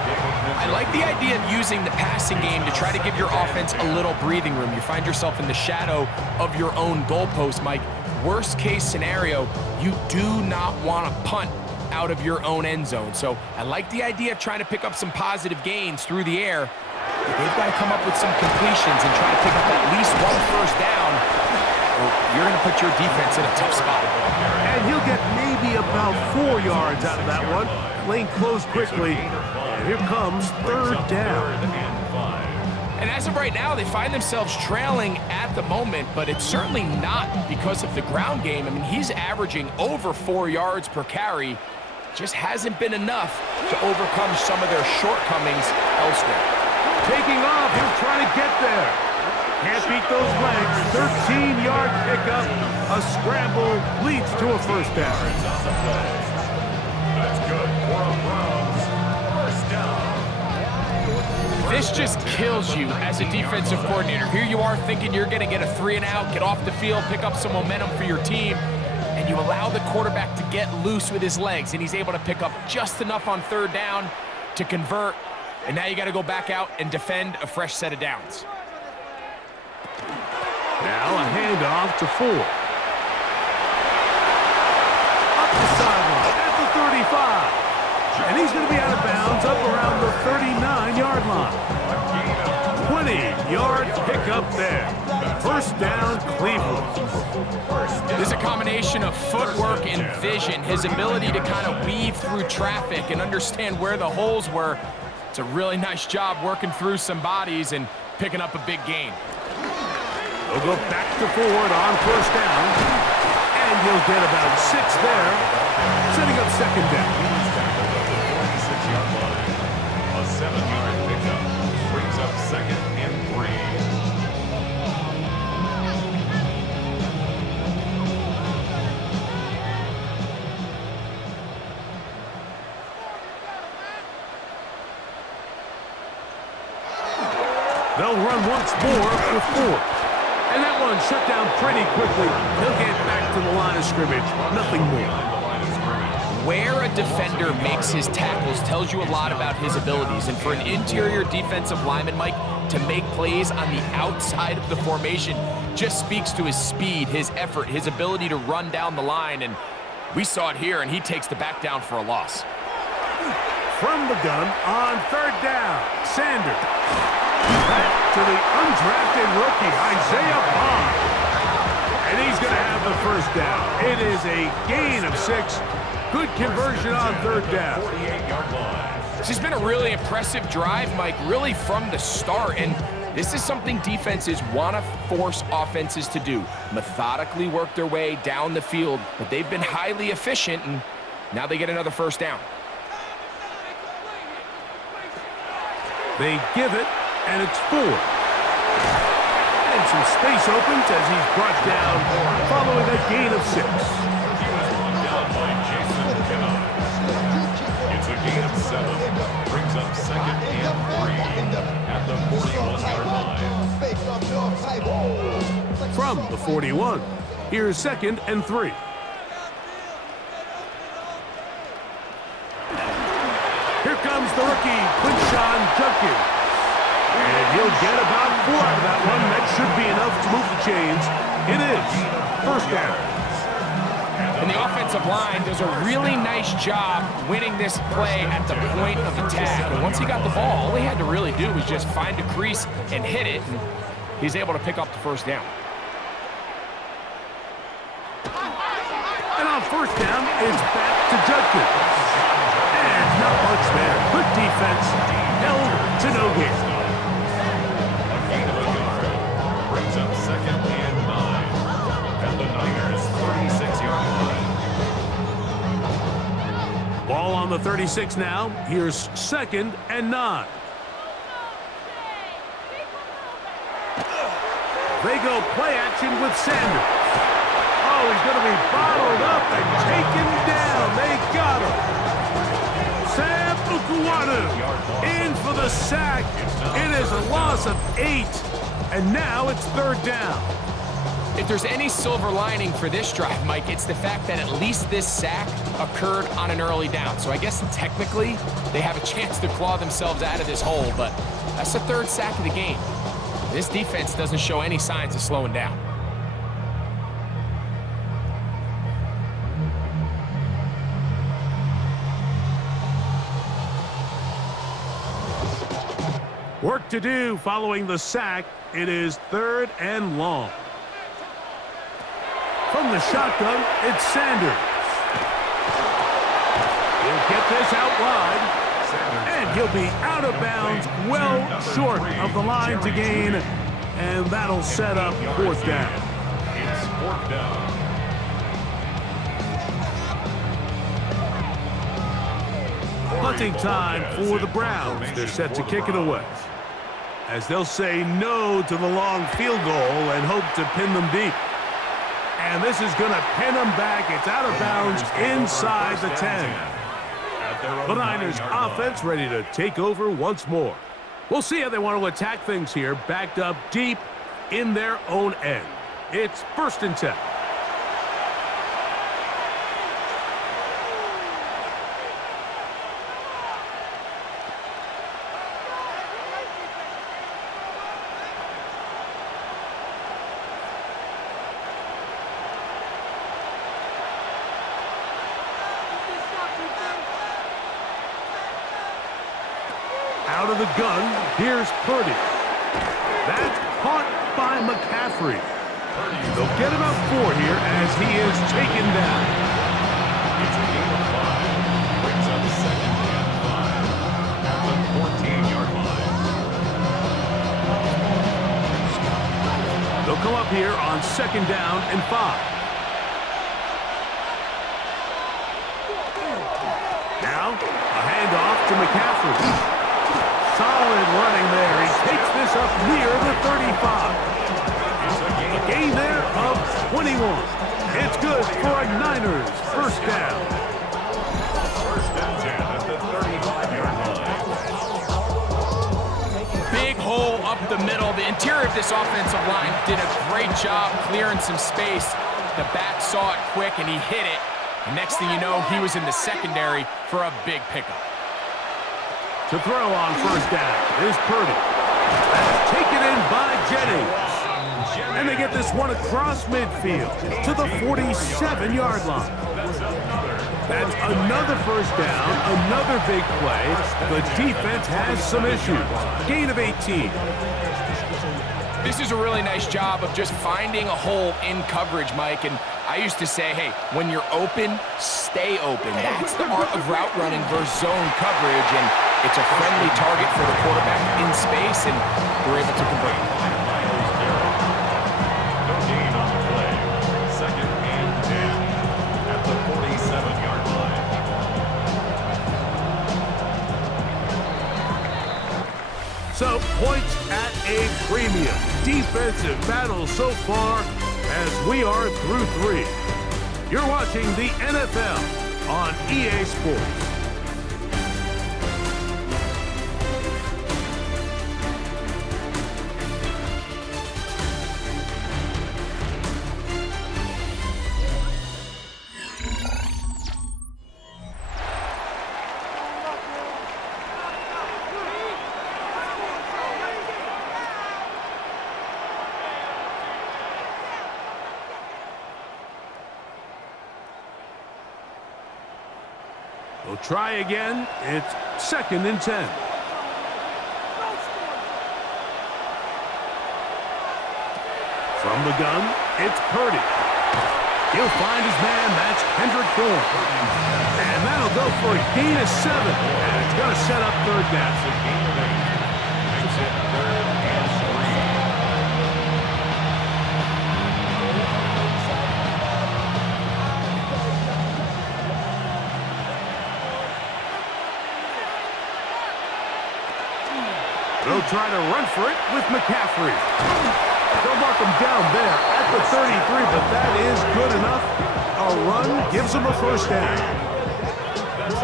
I like the idea of using the passing game to try to give your offense a little breathing room. You find yourself in the shadow of your own goalpost, Mike. Worst case scenario, you do not want to punt out of your own end zone. So I like the idea of trying to pick up some positive gains through the air. But they've got to come up with some completions and try to pick up at least 1 first down. You're going to put your defense in a tough spot. And he'll get maybe about 4 yards out of that one. Lane closed quickly. And here comes 3rd down. And as of right now, they find themselves trailing at the moment, but it's certainly not because of the ground game. I mean, he's averaging over 4 yards per carry. Just hasn't been enough to overcome some of their shortcomings elsewhere. Taking off, he'll try to get there. Can't beat those legs. 13-yard pickup. A scramble leads to a first down. That's good for a Browns first down. This just kills you as a defensive coordinator. Here you are thinking you're going to get a 3-and-out, get off the field, pick up some momentum for your team, and you allow the quarterback to get loose with his legs, and he's able to pick up just enough on 3rd down to convert, and now you got to go back out and defend a fresh set of downs. Now a handoff to Ford. Up the sideline at the 35. And he's going to be out of bounds up around the 39-yard line. 20-yard pickup there. First down, Cleveland. This is a combination of footwork and vision. His ability to kind of weave through traffic and understand where the holes were. It's a really nice job working through some bodies and picking up a big gain. They'll go back to Ford on first down. And he'll get about 6 there, setting up 2nd down. A 7-yard pickup brings up 2nd and 3. They'll run once more with Ford. And that one shut down pretty quickly. He'll get back to the line of scrimmage. Nothing more. Where a defender makes his tackles tells you a lot about his abilities. And for an interior defensive lineman, Mike, to make plays on the outside of the formation just speaks to his speed, his effort, his ability to run down the line. And we saw it here, and he takes the back down for a loss. From the gun on 3rd down, Sanders. Back to the undrafted rookie, Isaiah Bond. And he's going to have the first down. It is a gain of 6. Good conversion on 3rd down. 48-yard line. This has been a really impressive drive, Mike, really from the start. And this is something defenses want to force offenses to do. Methodically work their way down the field, but they've been highly efficient, and now they get another first down. They give it, and it's Ford. And some space opens as he's brought down following a gain of 6. He was brought down by Jason Kennard. It's a gain of 7. Brings up 2nd and 3 at the 40. from the 41. Here's 2nd and 3. Here comes the rookie, Quinshawn Judkins. And he'll get about 4 out of that one. That should be enough to move the chains. It is 1st down. And the offensive line does a really nice job winning this play at the point of attack. And once he got the ball, all he had to really do was just find a crease and hit it. And he's able to pick up the 1st down. And on 1st down, it's back to Judkins. And not much there. Good defense. Held to no gain. A gain of a yard. Brings up 2nd and 9. At the Niners' 36-yard line. Ball on the 36 now. Here's 2nd and 9. They go play action with Sanders. Oh, he's going to be bottled up and taken down. They got him. Sam Ukuwanu in for the sack. It is a loss of 8. And now it's 3rd down. If there's any silver lining for this drive, Mike, it's the fact that at least this sack occurred on an early down. So I guess technically they have a chance to claw themselves out of this hole, but that's the 3rd sack of the game. This defense doesn't show any signs of slowing down. Work to do following the sack. It is 3rd and long. From the shotgun, it's Sanders. He'll get this out wide. And he'll be out of bounds, well short of the line to gain. And that'll set up 4th down. It's 4th down. Punting time for the Browns. They're set to kick it away, as they'll say no to the long field goal and hope to pin them deep. And this is going to pin them back. It's out of bounds inside the 10. The Niners offense ready to take over once more. We'll see how they want to attack things here, backed up deep in their own end. It's 1st and 10. Out of the gun, here's Purdy. That's caught by McCaffrey. They'll get about 4 here as he is taken down. It's a gain of 5. Brings up 2nd and 5. At the 14-yard line. They'll come up here on 2nd down and 5. Now, a handoff to McCaffrey. Solid running there. He takes this up near the 35. A gain there of 21. It's good for a Niners 1st down. 1st and 10 at the 35-yard line. Big hole up the middle. The interior of this offensive line did a great job clearing some space. The back saw it quick and he hit it. And next thing you know, he was in the secondary for a big pickup. To throw on 1st down is Purdy. That's taken in by Jennings. And they get this one across midfield to the 47-yard line. That's another 1st down, another big play. The defense has some issues. Gain of 18. This is a really nice job of just finding a hole in coverage, Mike. And I used to say, hey, when you're open, stay open. That's the art of route running versus zone coverage. And it's a friendly target for the quarterback in space, and they're able to convert. No gain on the play. 2nd and 10 at the 47-yard line. So, points at a premium. Defensive battle so far as we are through 3. You're watching the NFL on EA Sports. We'll try again. It's 2nd and 10. From the gun, it's Purdy. He'll find his man. That's Kendrick Bourne. And that'll go for a gain of 7. And it's going to set up 3rd down. Makes it 3rd and 3. They'll try to run for it with McCaffrey. They'll mark him down there at the 33, but that is good enough. A run gives them a 1st down.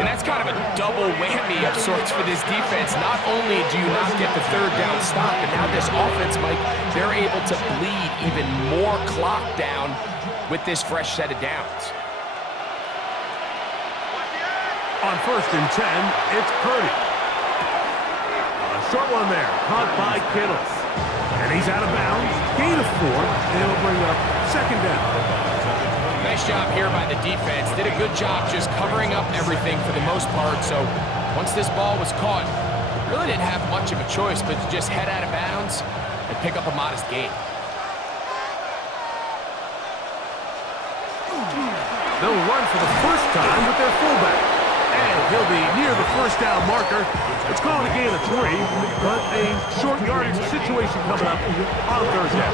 And that's kind of a double whammy of sorts for this defense. Not only do you not get the 3rd down stop, but now this offense, Mike, they're able to bleed even more clock down with this fresh set of downs. On 1st and 10, it's Purdy. A short one there, caught by Kittle. And he's out of bounds, gain of 4, and it'll bring up 2nd down. Nice job here by the defense. Did a good job just covering up everything for the most part. So once this ball was caught, really didn't have much of a choice but to just head out of bounds and pick up a modest gain. They'll run for the 1st time with their fullback. And he'll be near the 1st down marker. It's called a gain of 3, but a short yardage situation coming up on 3rd down.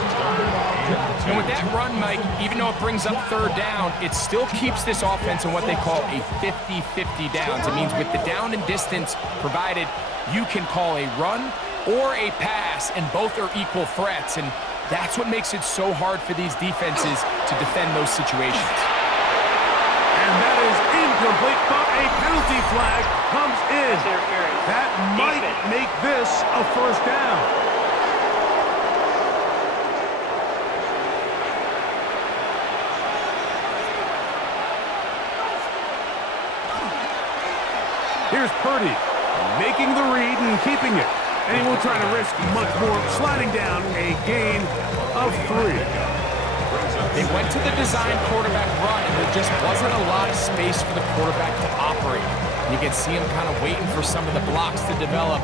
And with that run, Mike, even though it brings up 3rd down, it still keeps this offense in what they call a 50-50 downs. It means with the down and distance provided, you can call a run or a pass, and both are equal threats. And that's what makes it so hard for these defenses to defend those situations. And that is incomplete, but a penalty flag comes in. That might make this a 1st down. Here's Purdy, making the read and keeping it. And he won't try to risk much more, sliding down a gain of 3. They went to the design quarterback run, and there just wasn't a lot of space for the quarterback to operate. You can see him kind of waiting for some of the blocks to develop.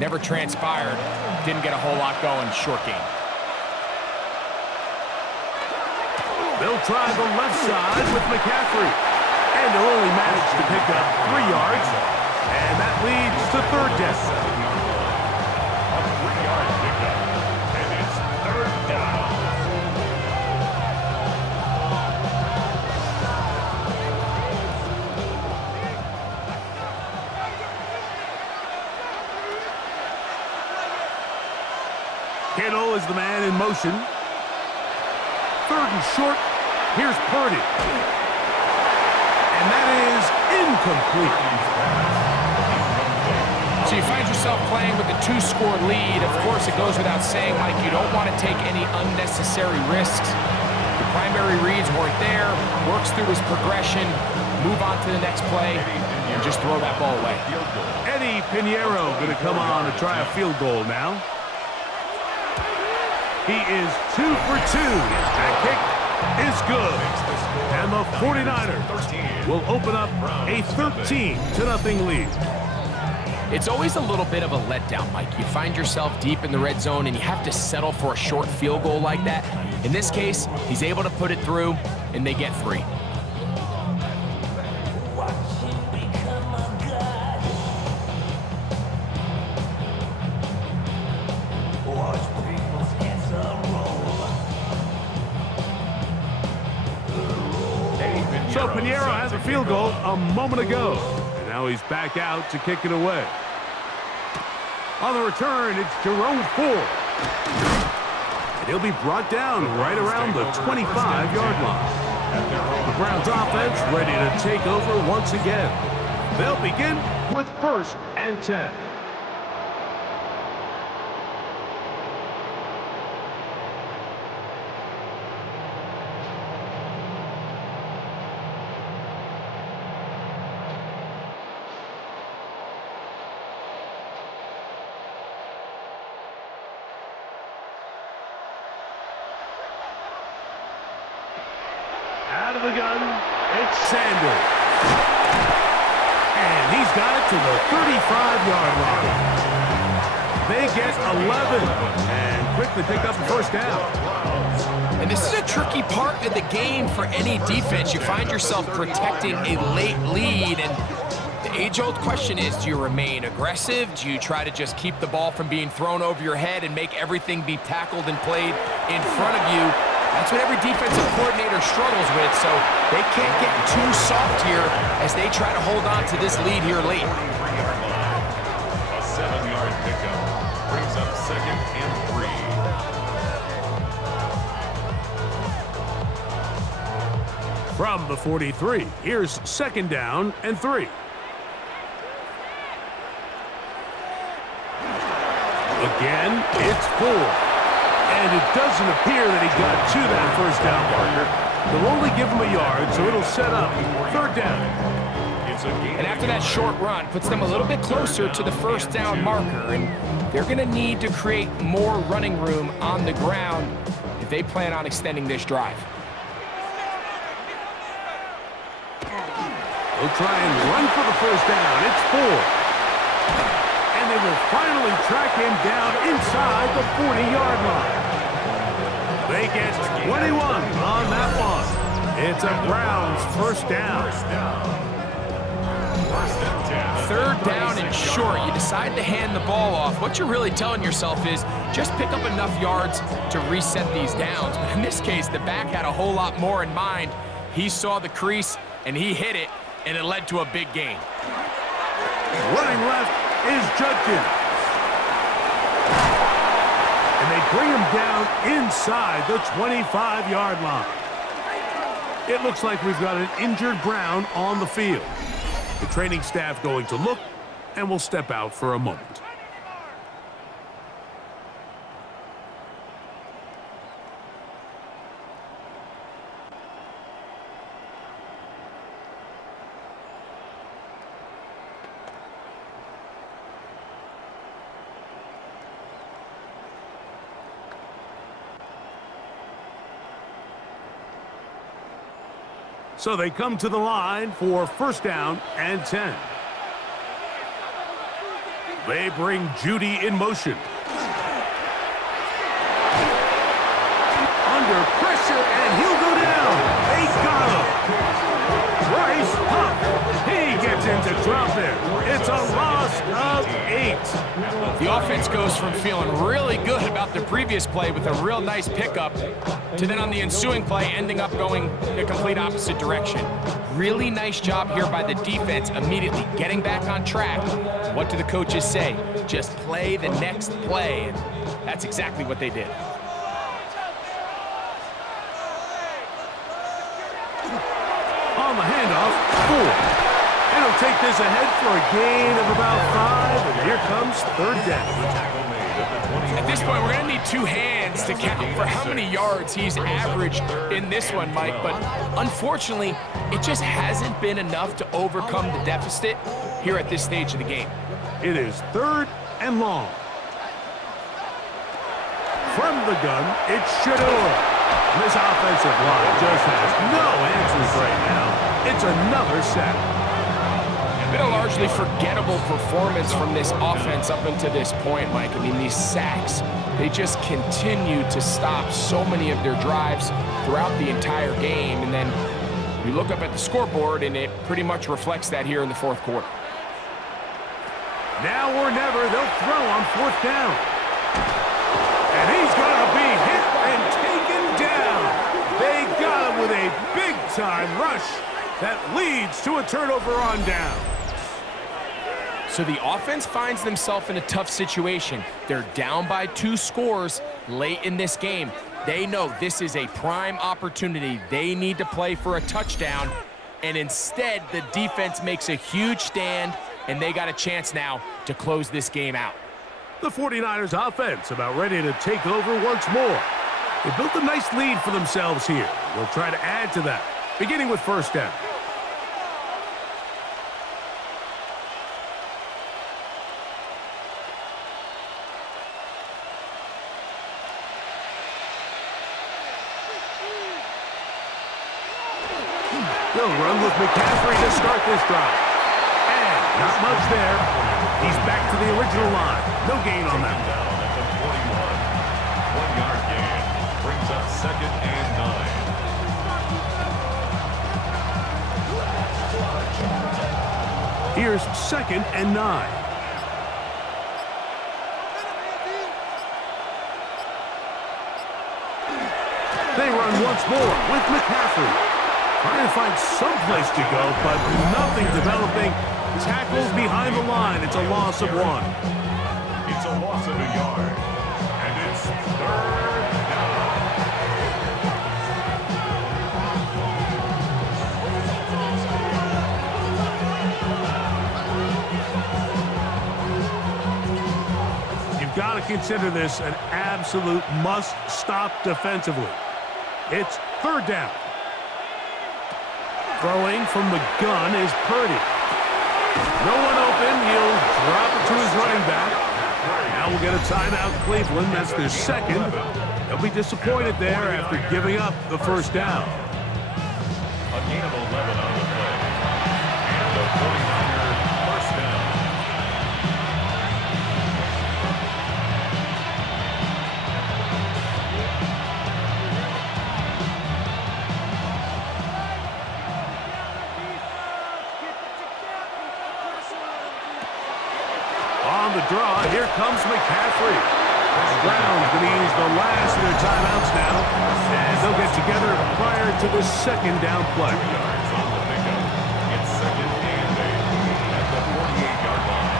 Never transpired. Didn't get a whole lot going. Short game. They'll try the left side with McCaffrey. And they'll only manage to pick up 3 yards. And that leads to 3rd down. A 3-yard pickup. And it's 3rd down. Kittle is the man in motion. 3rd and short. Here's Purdy. And that is incomplete. So you find yourself playing with a 2-score lead. Of course, it goes without saying, Mike, you don't want to take any unnecessary risks. The primary reads weren't there. Works through his progression. Move on to the next play. And just throw that ball away. Eddie Pinheiro going to come on to try a field goal now. He is 2 for 2. That kick is good. And the 49ers will open up a 13-0 lead. It's always a little bit of a letdown, Mike. You find yourself deep in the red zone and you have to settle for a short field goal like that. In this case, he's able to put it through and they get 3. So Pinheiro has a field goal a moment ago. And now he's back out to kick it away. On the return, it's Jerome Ford. And he'll be brought down right around the 25-yard line. The Browns offense ready to take over once again. They'll begin with 1st and 10. Out of the gun, it's Sanders. got it to the 35-yard line. They get 11 and quickly pick up the first down. And this is a tricky part of the game for any defense. You find yourself protecting a late lead, and the age-old question is, do you remain aggressive? Do you try to just keep the ball from being thrown over your head and make everything be tackled and played in front of you? That's what every defensive coordinator struggles with, so they can't get too soft here as they try to hold on to this lead here late. A 7-yard pickup brings up 2nd and 3. From the 43, here's 2nd down and 3. Again, it's 4. And it doesn't appear that he got to that first down marker. They'll only give him a yard, so it'll set up 3rd down. And after that short run, puts them a little bit closer to the first down marker, and they're going to need to create more running room on the ground if they plan on extending this drive. They'll try and run for the first down. It's 4. And they will finally track him down inside the 40-yard line. They get 21 on that one. It's a Browns first down. 3rd down and short. You decide to hand the ball off. What you're really telling yourself is just pick up enough yards to reset these downs. But in this case, the back had a whole lot more in mind. He saw the crease, and he hit it, and it led to a big gain. Running left is Judkins. And they bring him down inside the 25-yard line. It looks like we've got an injured Brown on the field. The training staff going to look, and will step out for a moment. So they come to the line for 1st down and 10. They bring Judy in motion. Under pressure, and he'll go down. They got him. Bryce Huff. He gets into drop there. It's a loss of 8. The offense goes from feeling really good about the previous play with a real nice pickup to then on the ensuing play ending up going the complete opposite direction. Really nice job here by the defense immediately getting back on track. What do the coaches say? Just play the next play. And that's exactly what they did. On the handoff, 4. And he'll take this ahead for a gain of about 5, and here comes 3rd down. At this point, we're going to need 2 hands to count for how many yards he's averaged in this one, Mike. But unfortunately, it just hasn't been enough to overcome the deficit here at this stage of the game. It is 3rd and long. From the gun, it's Shador. This offensive line just has no answers right now. It's another sack. Been a largely forgettable performance from this offense up until this point, Mike. I mean, these sacks, they just continue to stop so many of their drives throughout the entire game. And then we look up at the scoreboard, and it pretty much reflects that here in the 4th quarter. Now or never, they'll throw on 4th down. And he's going to be hit and taken down. They got him with a big-time rush that leads to a turnover on down. So the offense finds themselves in a tough situation. They're down by 2 scores late in this game. They know this is a prime opportunity. They need to play for a touchdown, and instead the defense makes a huge stand, and they got a chance now to close this game out. The 49ers offense about ready to take over once more. They built a nice lead for themselves here. They'll try to add to that, beginning with 1st down. They'll run with McCaffrey to start this drive. And Not much there. He's back to the original line. No gain on that. Down at the 41. 1-yard gain. Brings up 2nd and 9. Here's 2nd and 9. They run once more with McCaffrey. Trying to find some place to go, but nothing developing. Tackles behind the line. It's a loss of 1. It's a loss of a yard. And it's 3rd down. You've got to consider this an absolute must-stop defensively. It's 3rd down. Throwing from the gun is Purdy. No one open. He'll drop it to his running back. Now we'll get a timeout, Cleveland. That's their 2nd. They'll be disappointed there after giving up the 1st down. A gain of 11 on the play. And the 49er 1st down. On the draw, here comes McCaffrey. The Browns going to use the last of their timeouts now, and they'll get together prior to the 2nd down play. 2 yards on the pickup. It's 2nd and 8 at the 48-yard line.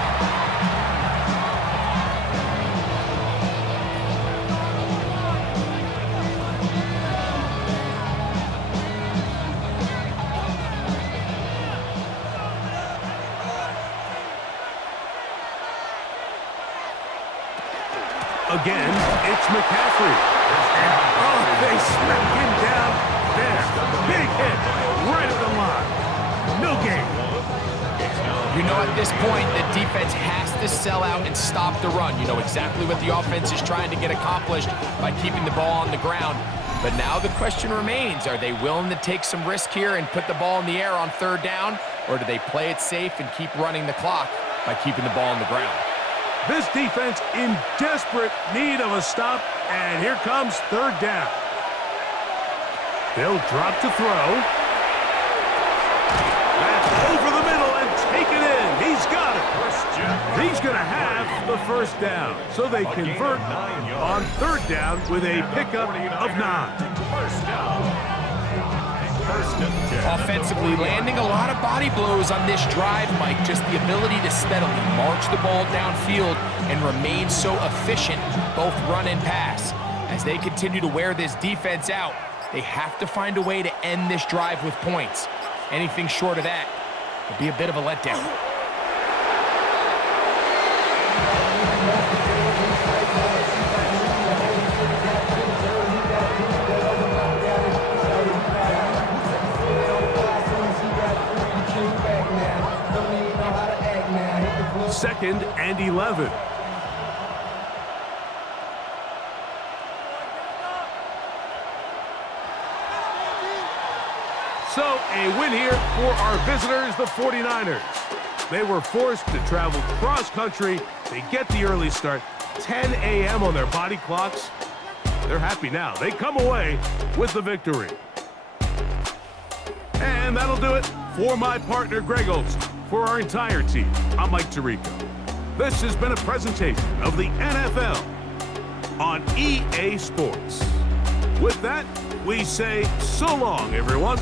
Again, it's McCaffrey. And, oh, they smack him down there. Big hit right at the line. No gain. You know, at this point, the defense has to sell out and stop the run. You know exactly what the offense is trying to get accomplished by keeping the ball on the ground. But now the question remains, are they willing to take some risk here and put the ball in the air on 3rd down? Or do they play it safe and keep running the clock by keeping the ball on the ground? This defense in desperate need of a stop, and here comes 3rd down. They'll drop to throw. That's over the middle and take it in. He's got it. He's going to have the 1st down. So they convert on 3rd down with a pickup of 9. 1st down. 1st and 10. Offensively, landing a lot of body blows on this drive, Mike. Just the ability to steadily march the ball downfield and remain so efficient, both run and pass. As they continue to wear this defense out, they have to find a way to end this drive with points. Anything short of that would be a bit of a letdown. Second and 11. So a win here for our visitors, the 49ers. They were forced to travel cross-country. They get the early start, 10 a.m. on their body clocks. They're happy now. They come away with the victory. And that'll do it for my partner, Greg Olson. For our entire team, I'm Mike Tirico. This has been a presentation of the NFL on EA Sports. With that, we say so long, everyone.